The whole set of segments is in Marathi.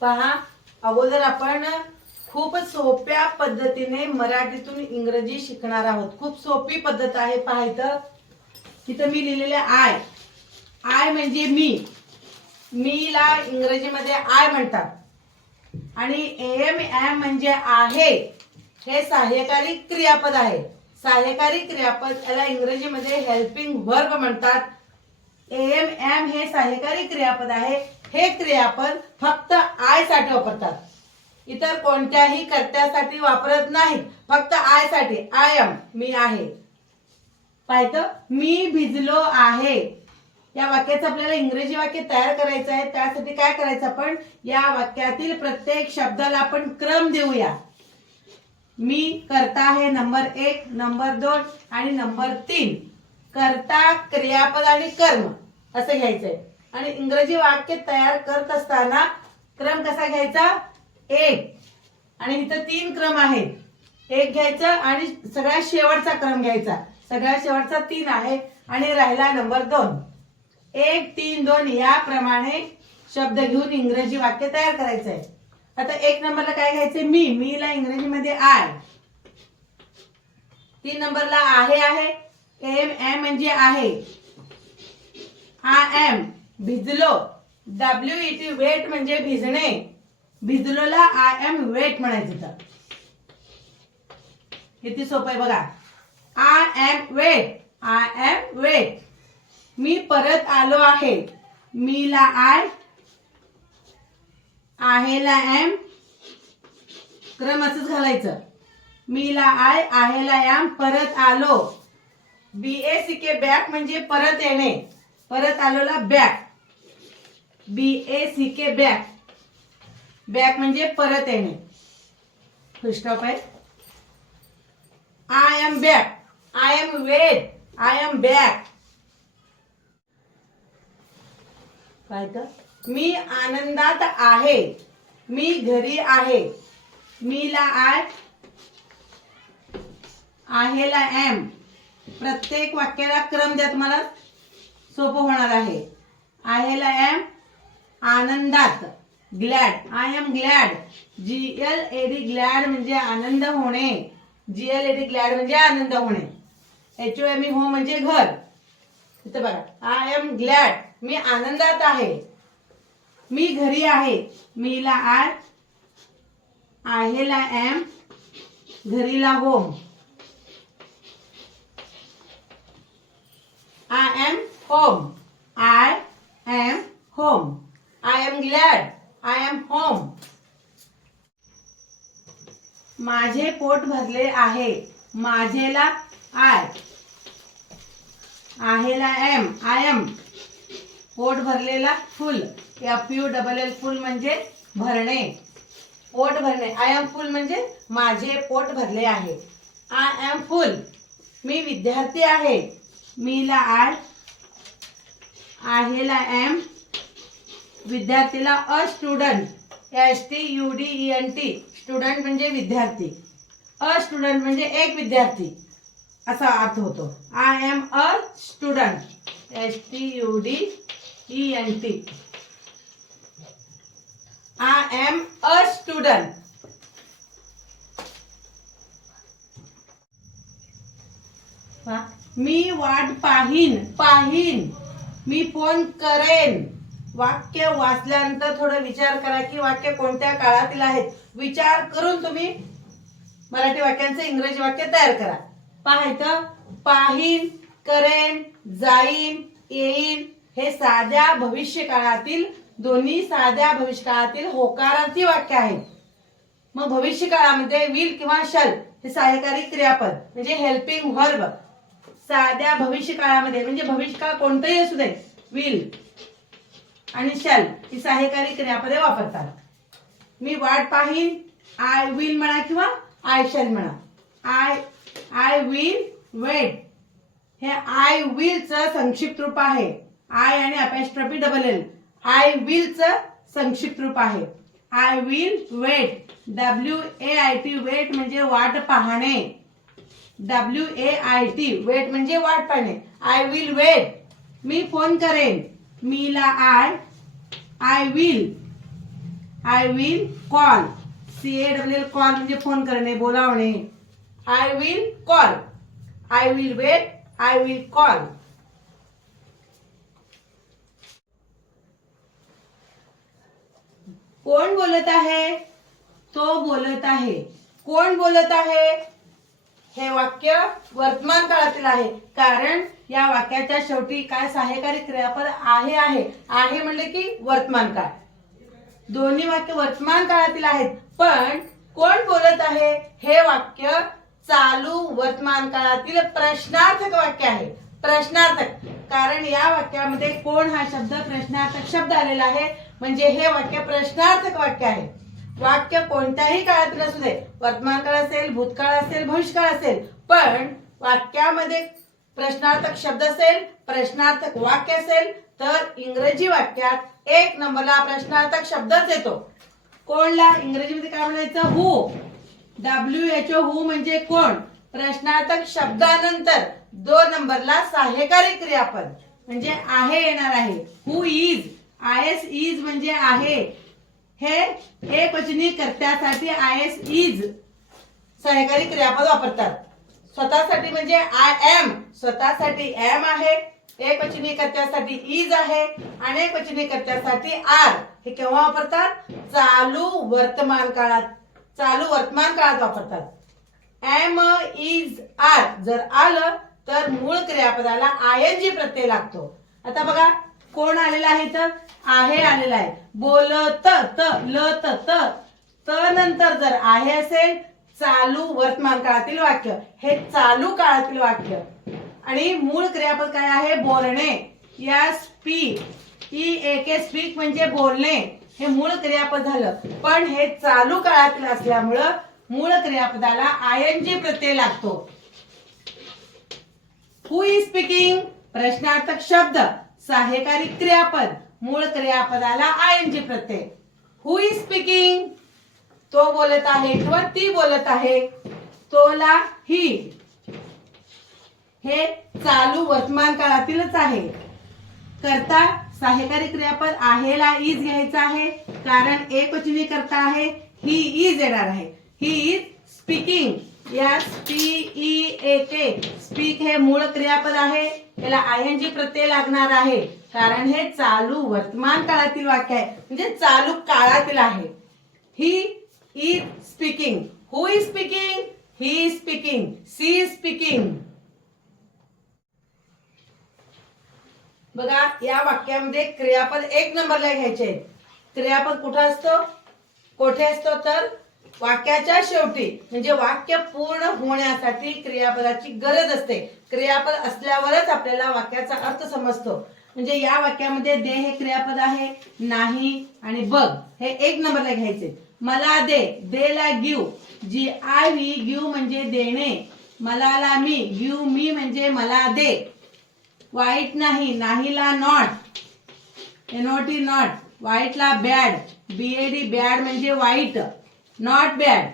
पहा अगोदर आपण खूप सोप्या पद्धतीने मराठीतून इंग्रजी शिकणार आहोत. खूप सोपी पद्धत आहे पाहायचं तिथं मी लिहिलेले आय. आय म्हणजे मी. मीला इंग्रजीमध्ये आय म्हणतात. आणि एम एम म्हणजे आहे. हे सहाय्यकारी क्रियापद आहे. सहाय्यकारी क्रियापद याला इंग्रजीमध्ये हेल्पिंग वर्ग म्हणतात. एम एम हे सहाय्यकारी क्रियापद आहे. हे क्रियापद फक्त आयसाठी वापरतात. इतर कोणत्याही कर्त्यासाठी वापरत नाही फक्त आयसाठी. आय एम मी आहे. पाहिलं? मी भिजलो आहे. या वाक्याचं आपल्याला इंग्रजी वाक्य तयार करायचं आहे. त्यासाठी काय करायचं आपण? या वाक्यातील प्रत्येक शब्दाला आपण क्रम देऊया. मी करता आहे नंबर एक नंबर दोन आणि नंबर तीन. करता क्रियापद आणि कर्म. असं घ्यायचंय. आणि इंग्रजी वाक्य तयार करत असताना क्रम कसा घ्यायचा? एक. आणि इथं तीन क्रम आहेत. एक घ्यायचं आणि सगळ्यात शेवटचा क्रम घ्यायचा. सगळ्यात शेवटचा तीन आहे आणि राहिला नंबर दोन. एक तीन दोन याप्रमाणे शब्द घेऊन इंग्रजी वाक्य तयार करायचं आहे. आता एक नंबरला काय घ्यायचंय मी. मीला इंग्रजीमध्ये आय तीन नंबरला आहे आहे. एम एम म्हणजे आहे. आय एम भिजलो. डब्ल्यू ई टी वेट म्हणजे भिजणे. भिजलोला आय एम वेट म्हणायचं तर किती सोपं आहे बघा. I am wet I am wet मी परत आलो आहे. मीला आय आहेला एम क्रम असंच घालायचं. मीला आय आहेला एम परत आलो. बी ए सी के बॅक म्हणजे परत येणे. परत आलोला back B A C K back back म्हणजे परत येणे. फुलस्टॉप आहे. I am back I am wet I am back काय तर? मी आनंदात आहे. मी घरी आहे. मीला आय आहेला एम प्रत्येक वाक्याला क्रम द्या तुम्हाला. सोपं होणार आहे. आहेला एम आनंदात. Glad I am glad G L A D glad म्हणजे आनंद होणे. G L A D glad म्हणजे आनंद होणे. एच ओ एम ई हो म्हणजे घर. इथं बघा. आय एम ग्लॅड मी आनंदात आहे. मी घरी आहे. मीला आय आहेला am घरीला home I am home I am home I am glad I am home माझे पोट भरले आहे. माझेला आय आहेला एम आय एम पोट भरलेला full. F U double L full म्हणजे भरणे. पोट भरणे. आय एम फुल म्हणजे माझे पोट भरले आहे. आय एम फुल मी विद्यार्थी आहे. मीला आय आहेला am विद्यार्थीला a student S T U D E N T student म्हणजे विद्यार्थी. अ स्टुडंट म्हणजे एक विद्यार्थी. असा अर्थ होतो. I am a student S T U D E N T I am a student मी वाट पाहीन पाहीन. मी फोन करेन. वाक्य वाचल्यानंतर थोडं विचार करा की वाक्य कोणत्या काळातील आहेत? विचार करून तुम्ही मराठी वाक्यांचं इंग्रजी वाक्य तयार करा. पाहायचं पाहीन करेन जाईन येईन हे साध्या भविष्य काळातील दोन्ही साध्या भविष्य काळातील होकारार्थी वाक्य आहेत. मग भविष्य काळामध्ये विल किंवा शल हे सहाय्यकारी क्रियापद म्हणजे हेल्पिंग व्हर्ब साध्या भविष्य काळामध्ये म्हणजे भविष्य काळ कोणतंही असू दे विल आणि शल ही सहाय्यकारी क्रियापदे वापरतात. मी वाट पाहीन आय विल म्हणा किंवा आय शल म्हणा. आय आय विल वेट हे आय विलचं संक्षिप्त रूप आहे. आय आणि अपॅस्ट्रॉफी डबल एल आय विलचं संक्षिप्त रूप आहे. I will wait W A I T wait म्हणजे वाट पाहणे. W A I T wait म्हणजे वाट पाहणे. आय विल वेट मी फोन करेन. मीला I I will I will call C A W L call म्हणजे फ़ोन करणे, बोलावणे. I will call I will wait I will call कोण बोलत आहे? तो बोलत आहे. कोण बोलत आहे? हे वाक्य वर्तमान काळातील आहे. कारण या वाक्याच्या शेवटी काय सहाय्यकारी क्रियापद आहे आहे. आहे म्हणले की वर्तमान काळ. दोन्ही वाक्य वर्तमान काळातील आहेत. पण कोण बोलत आहे? हे वाक्य चालू वर्तमान काळातील प्रश्नार्थक वाक्य आहे. प्रश्नार्थक. कारण या वाक्यामध्ये कोण हा शब्द प्रश्नार्थक शब्द आलेला आहे? म्हणजे हे वाक्य प्रश्नार्थक वाक्य आहे. वाक्य कोणत्याही काळातील असू दे. वर्तमान काळ असेल भूतकाळ असेल भविष्यकाळ असेल पण वाक्यामध्ये प्रश्नार्थक शब्द असेल प्रश्नार्थक वाक्य असेल तर इंग्रजी वाक्यात एक नंबरला प्रश्नार्थक शब्दच येतो. कोणला? इंग्रजीमध्ये काय म्हणायचं? हु डब्ल्यू एच ओ हु म्हणजे कोण? प्रश्नार्थक शब्दानंतर दोन नंबरला सहाय्यकारी क्रियापद. म्हणजे आहे येणार आहे. Who is I S is म्हणजे आहे. हे एक वचनी कर्त्यासाठी आय एस इज सहकारी क्रियापद वापरतात. स्वतःसाठी म्हणजे आय एम स्वतःसाठी एम आहे. एक वचनी कर्त्यासाठी इज आहे. अनेक वचनी कर्त्यासाठी आर हे केव्हा वापरतात? चालू वर्तमान काळात. चालू वर्तमान काळात वापरतात. एम इज आर जर आलं तर मूळ क्रियापदाला आय एन जी प्रत्यय लागतो. आता बघा कोण आलेला आहे तर आहे आलेला आहे. बोलत त ल त. त त नंतर जर आहे असेल चालू वर्तमान काळातील वाक्य. हे चालू काळातील वाक्य. आणि मूळ क्रियापद काय आहे? बोलणे. या स्पीक ही एके स्पीक म्हणजे बोलणे. हे मूळ क्रियापद झालं. पण हे चालू काळातील असल्यामुळं मूळ क्रियापदाला आयएनजी प्रत्यय लागतो. हु इज स्पीकिंग प्रश्नार्थक शब्द. सहाय्यकारी क्रियापद मूळ क्रियापदाला I N G Pratyaya. Who is speaking तो बोलत आहे किंवा ती बोलत आहे? तोला ही. हे चालू वर्तमान काळातीलच आहे. करता सहाय्यकारी क्रियापद आहेला इज घ्यायचा आहे. कारण एक वचनी करता आहे ही इज येणार आहे. ही इज स्पीकिंग या स्पी ए के. स्पीक हे मूळ क्रियापद आहे. याला आयएनजी प्रत्यय लागणार आहे. कारण हे चालू वर्तमान काळातील वाक्य आहे. म्हणजे चालू काळातील आहे. He is speaking who is speaking he is speaking she is speaking बघा या वाक्यामध्ये क्रियापद एक नंबरला घ्यायचे क्रियापद कुठं असतो? कोठे असतो तर वाक्याच्या शेवटी म्हणजे वाक्य पूर्ण होण्यासाठी क्रियापदाची गरज असते. क्रियापद असल्यावरच आपल्याला वाक्याचा अर्थ समजतो. म्हणजे या वाक्यामध्ये दे हे क्रियापद आहे नाही आणि बघ हे एक नंबरला घ्यायचे. मला दे दे ला give. G I V give म्हणजे देणे. मला ला मी गिव मी म्हणजे मला दे. वाईट नाही नाहीला not. N O T not. वाईटला bad. B A D bad म्हणजे वाईट. नॉट बॅड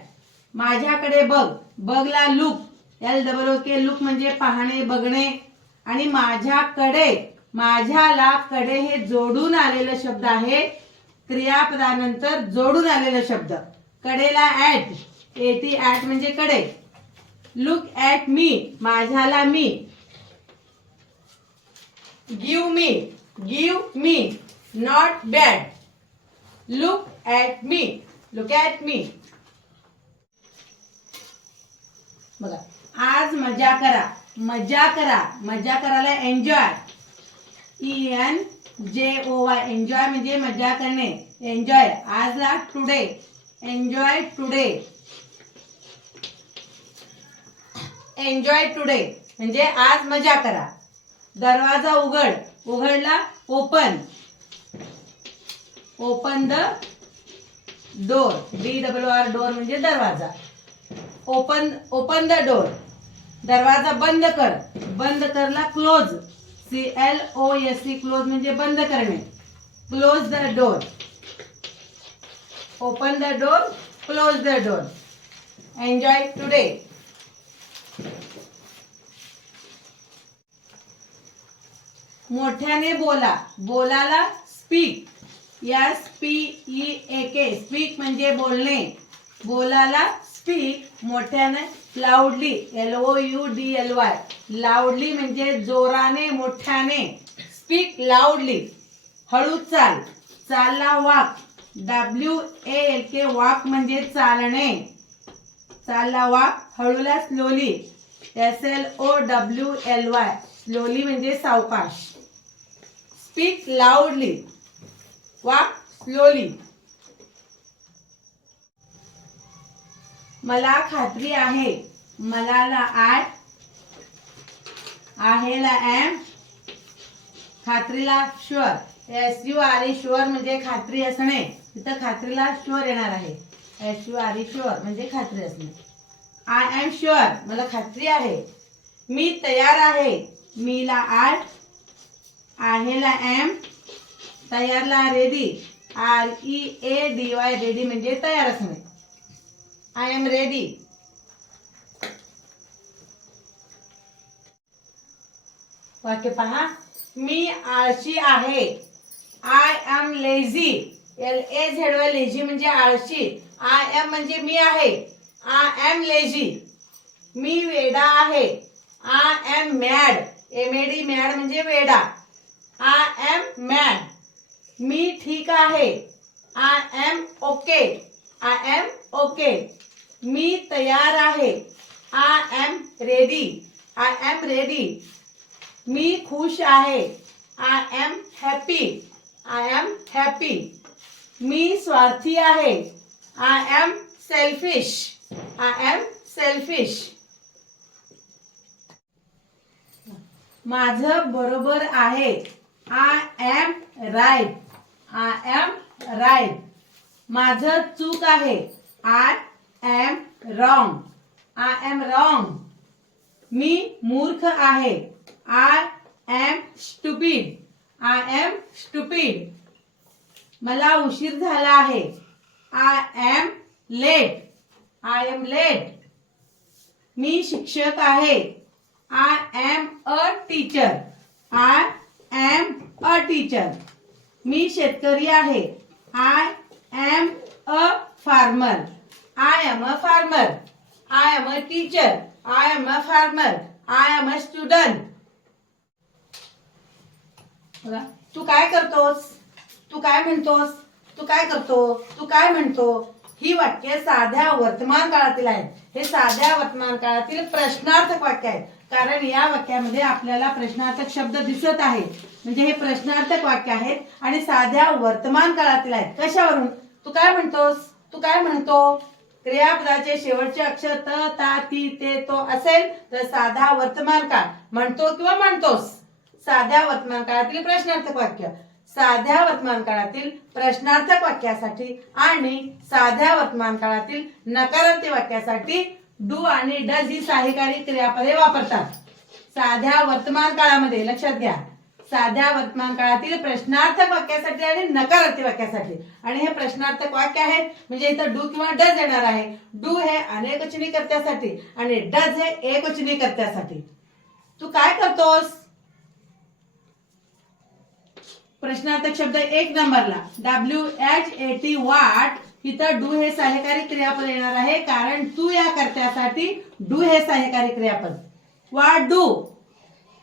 माझ्याकडे बघ. बघला look L double O K look म्हणजे पाहणे बघणे. आणि माझ्याकडे माझ्याला कडे हे जोडून आलेलं शब्द आहे. क्रियापदानंतर जोडून आलेला शब्द. कडेला ऍट एटी ऍट म्हणजे कडे. Look at me माझ्याला me. Give me give me not bad look at me look at me बघा आज मजा करा. मजा करा. मजा करायला एन्जॉय ई एन जे ओ वाय एन्जॉय म्हणजे मजा करणे. Enjoy आजला today enjoy today enjoy today म्हणजे आज मजा करा. दरवाजा उघड. उघडला open open the door D W R door दरवाज़ा. ओपन ओपन द डोर दरवाज़ा बंद कर. बंद करला close C L O S C close बंद करणे. Close the door open the door close the door enjoy today मोठ्याने बोला. बोलाला speak S P E A K speak म्हणजे बोलणे. बोलाला स्पीक मोठ्याने loudly L O U D L Y loudly म्हणजे जोराने मोठ्याने. स्पीक लाऊडली हळू चाल. चालला वाक. डब्ल्यू ए एल के वाक म्हणजे चालणे. चालला walk हळूला slowly S L O W L Y slowly म्हणजे सावकाश. स्पीक लाऊडली वाक स्लोली मला खात्री आहे मलाला आय आहेला am खात्रीला sure. S U R E sure म्हणजे खात्री असणे. तिथं खात्रीला शुअर येणार आहे. S U R E sure म्हणजे खात्री असणे. आय एम शुअर मला खात्री आहे. मी तयार आहे. मीला आय आहेला am तयारला ready R E A D Y ready म्हणजे तयार असणे. एम रेडी वाक्य पहा. मी आळशी आहे. I am lazy L A Z Y lazy म्हणजे आय एम म्हणजे मी आहे. आय एम लेझी मी वेडा आहे. I am mad M A D mad वेडा. आय एम मॅड मी ठीक आहे. I am okay I am okay मी तयार आहे. I am ready I am ready मी खुश आहे. I am happy I am happy मी स्वार्थी आहे. I am selfish I am selfish माझं बरोबर आहे. I am right I am right माझं चूक आहे. I am wrong I am wrong मी मूर्ख आहे. I am stupid I am stupid मला उशीर झाला आहे. I am late I am late मी शिक्षक आहे. I am a teacher I am a teacher मी शेतकरी आहे. I am a farmer I am a farmer I am a teacher I am a farmer I am a student तू काय करतोस? तू काय म्हणतोस? तू काय करतो? तू काय म्हणतो? ही वाक्य साध्या वर्तमान काळातील आहेत. हे साध्या वर्तमान काळातील प्रश्नार्थक वाक्य आहेत. कारण या वाक्यामध्ये आपल्याला प्रश्नार्थक शब्द दिसत आहे म्हणजे हे प्रश्नार्थक वाक्य आहेत आणि साध्या वर्तमान काळातील आहेत. कशावरून? तू काय म्हणतोस? तू काय म्हणतो? क्रियापदाचे शेवटचे अक्षर त ता ती ते तो असेल तर साधा वर्तमान काळ. म्हणतो किंवा म्हणतोस साध्या वर्तमान काळातील प्रश्नार्थक वाक्य. साध्या वर्तमान काळातील प्रश्नार्थक वाक्यासाठी आणि साध्या वर्तमान काळातील नकारार्थी वाक्यासाठी डू आणि डज ही सहाय्यकारी क्रियापदे वापरतात. साध्या वर्तमान काळामध्ये लक्षात घ्या. साध्या वर्तमान काळातील प्रश्नार्थक वाक्यासाठी आणि नकारार्थी वाक्यासाठी. आणि हे प्रश्नार्थक वाक्य आहेत म्हणजे इथं डू किंवा डज येणार आहे. डू हे अनेकवचनी कर्त्यासाठी आणि डज हे एकवचनी कर्त्यासाठी तू काय करतोस? प्रश्नार्थक शब्द एक नंबरला. W H A T what इथं डू हे सहाय्यकारी क्रियापद येणार आहे कारण तू या कर्त्यासाठी डू हे सहाय्यकारी क्रियापद. वाट डू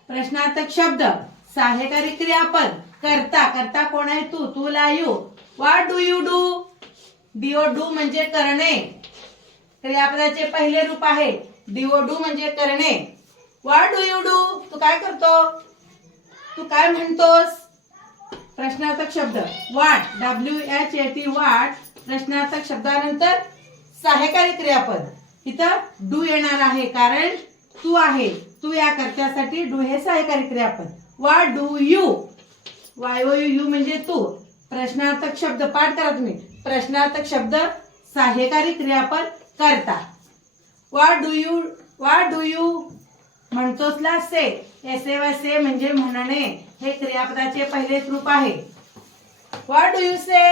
प्रश्नार्थक शब्द. सहाय्यकारी क्रियापद करता करता कोण आहे तू? तू live. What do you do D O म्हणजे करणे. क्रियापदाचे पहिले रूप आहे. डीओ डू म्हणजे करणे. वाट डू यू डू तू काय करतो? तू काय म्हणतोस? प्रश्नार्थक शब्द. वाट W H A T what प्रश्नार्थक शब्दानंतर सहाय्यकारी क्रियापद. इथं डू येणार आहे कारण तू आहे. तू या कर्त्यासाठी डू हे सहाय्यकारी क्रियापद. What do you Y O U you म्हणजे तू. प्रश्नार्थक शब्द पाठ करा तुम्ही. प्रश्नार्थक शब्द सहाय्यकारी क्रियापद करता. What do you what do you म्हणतोसला say S A Y say म्हणजे म्हणणे. हे क्रियापदाचे पहिले रूप आहे. वा डू यू से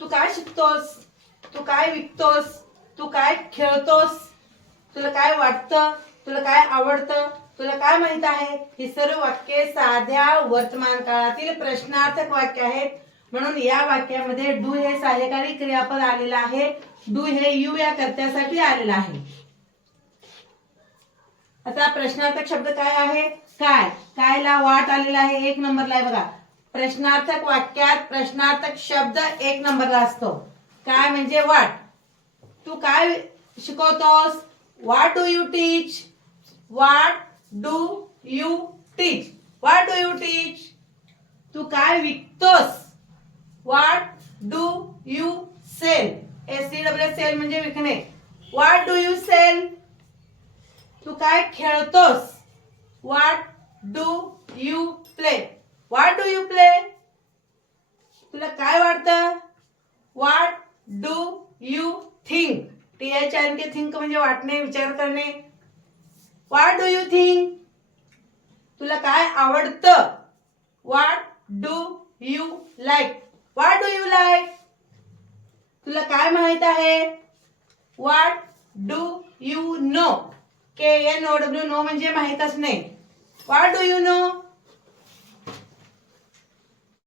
तू काय शिकतोस? तू काय विकतोस? तू काय खेळतोस? तुला काय वाटतं? तुला काय आवडतं? तुला काय माहीत आहे? ही सर्व वाक्ये साध्या वर्तमान काळातील प्रश्नार्थक वाक्य आहेत. म्हणून या वाक्यामध्ये डू हे सहाय्यकारी क्रियापद आलेलं आहे. डू हे यू या कर्त्यासाठी आलेलं आहे. आता प्रश्नार्थक शब्द काय आहे? काय? कायला वाट आलेला आहे? एक नंबरला आहे बघा. प्रश्नार्थक वाक्यात प्रश्नार्थक शब्द एक नंबरला असतो. काय म्हणजे वाट? तू काय शिकवतोस? वाट डू यू टीच वाट डू यू टीच वाट डू यू टीच तू काय विकतोस? What do you sell S C W sell म्हणजे विकणे. वाट डू यू सेल तू काय खेळतोस? What do you play what do you play तुला काय वाटतं? What do you think T H R K think म्हणजे वाटणे विचार करणे. वॉट डू यू थिंक तुला काय आवडतं? What do you like what do you like तुला काय माहीत आहे? What do you know K N O W know म्हणजे माहीतच असणे वाट डू यू नो